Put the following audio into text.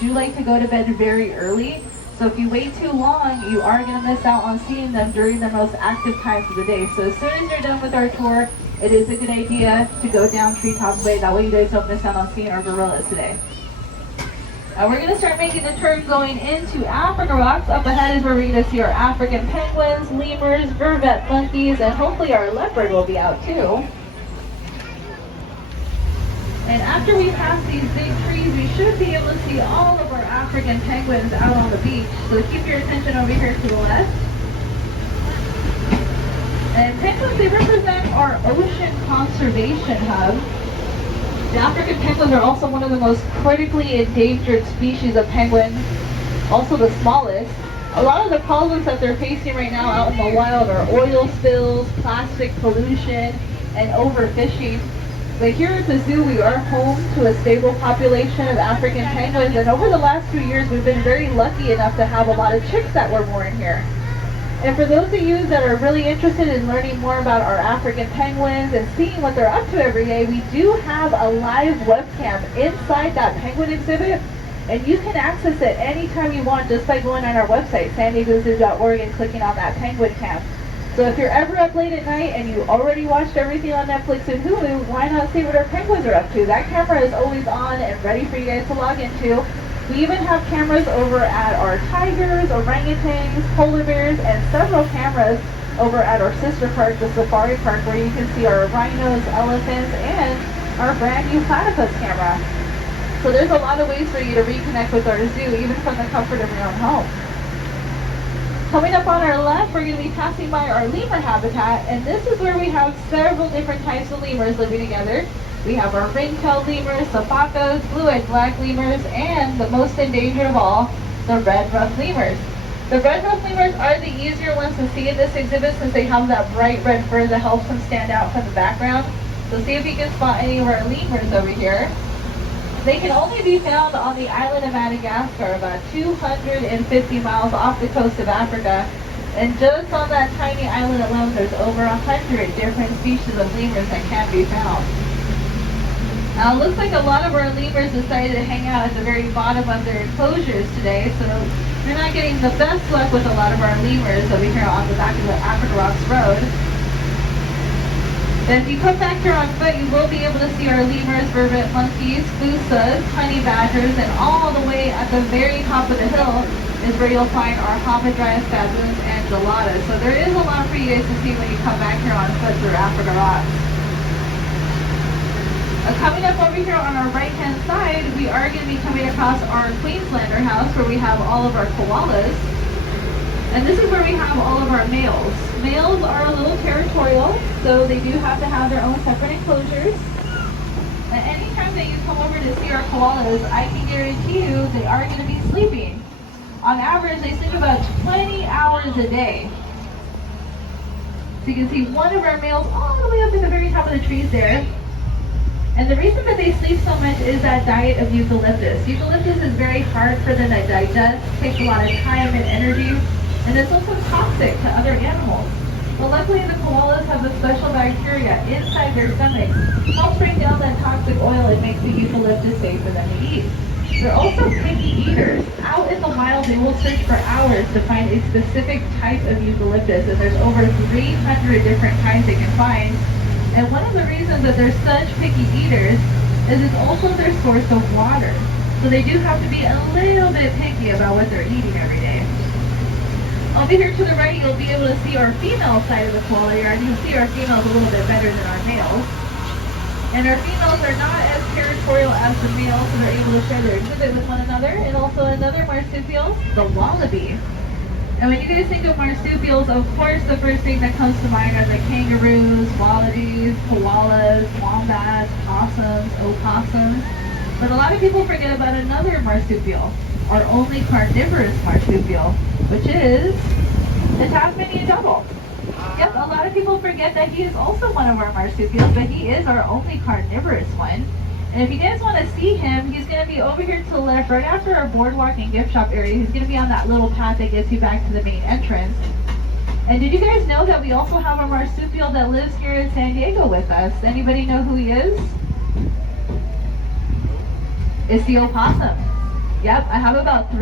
do like to go to bed very early. So if you wait too long, you are going to miss out on seeing them during the most active times of the day. So as soon as you're done with our tour, it is a good idea to go down Treetop Way. That way you guys don't miss out on seeing our gorillas today. Now we're going to start making the turn going into Africa Rocks. Up ahead is where we're going to see our African penguins, lemurs, vervet monkeys, and hopefully our leopard will be out too. And after we pass these big trees, we should be able to see all of our African penguins out on the beach. So keep your attention over here to the left. And penguins, they represent our ocean conservation hub. The African penguins are also one of the most critically endangered species of penguin, also the smallest. A lot of the problems that they're facing right now out in the wild are oil spills, plastic pollution, and overfishing. But here at the zoo, we are home to a stable population of African penguins, and over the last few years, we've been very lucky enough to have a lot of chicks that were born here. And for those of you that are really interested in learning more about our African penguins and seeing what they're up to every day, we do have a live webcam inside that penguin exhibit, and you can access it anytime you want just by going on our website, sandiegozoo.org, and clicking on that penguin cam. So if you're ever up late at night and you already watched everything on Netflix and Hulu, why not see what our penguins are up to? That camera is always on and ready for you guys to log into. We even have cameras over at our tigers, orangutans, polar bears, and several cameras over at our sister park, the Safari Park, where you can see our rhinos, elephants, and our brand new platypus camera. So there's a lot of ways for you to reconnect with our zoo, even from the comfort of your own home. Coming up on our left, we're going to be passing by our Lemur Habitat, and this is where we have several different types of lemurs living together. We have our Ringtail Lemurs, the Tangos, blue-eyed black lemurs, and the most endangered of all, the red-ruffed lemurs. The red-ruffed lemurs are the easier ones to see in this exhibit since they have that bright red fur that helps them stand out from the background. So see if you can spot any of our lemurs over here. They can only be found on the island of Madagascar, about 250 miles off the coast of Africa. And just on that tiny island alone, there's over 100 different species of lemurs that can be found. Now, it looks like a lot of our lemurs decided to hang out at the very bottom of their enclosures today, so we're not getting the best luck with a lot of our lemurs over here on the back of the Africa Rocks Road. But if you come back here on foot, you will be able to see our lemurs, vervet monkeys, fusas, honey badgers, and all the way at the very top of the hill is where you'll find our hamadryas, baboons, and geladas. So there is a lot for you guys to see when you come back here on foot through Africa Rocks. Coming up over here on our right-hand side, we are going to be coming across our Queenslander House, where we have all of our koalas. And this is where we have all of our males. Males are a little territorial, so they do have to have their own separate enclosures. And anytime that you come over to see our koalas, I can guarantee you they are going to be sleeping. On average, they sleep about 20 hours a day. So you can see one of our males all the way up at the very top of the trees there. And the reason that they sleep so much is that diet of eucalyptus. Eucalyptus is very hard for them to digest, takes a lot of time and energy, and it's also toxic to other animals. But luckily the koalas have a special bacteria inside their stomachs, helps break down that toxic oil and makes the eucalyptus safe for them to eat. They're also picky eaters. Out in the wild, they will search for hours to find a specific type of eucalyptus, and there's over 300 different kinds they can find. And one of the reasons that they're such picky eaters is it's also their source of water. So they do have to be a little bit picky about what they're eating every day. Over here to the right, you'll be able to see our female side of the koala yard. You can see our females a little bit better than our males. And our females are not as territorial as the males, so they're able to share their exhibit with one another. And also another marsupial, the wallaby. And when you guys think of marsupials, of course the first thing that comes to mind are the kangaroos, wallabies, koalas, wombats, possums, opossums. But a lot of people forget about another marsupial, our only carnivorous marsupial, which is the Tasmanian Devil. Yep, a lot of people forget that he is also one of our marsupials, but he is our only carnivorous one. And if you guys want to see him, he's going to be over here to the left, right after our boardwalk and gift shop area. He's going to be on that little path that gets you back to the main entrance. And did you guys know that we also have a marsupial that lives here in San Diego with us? Anybody know who he is? It's the opossum. Yep, I have about 3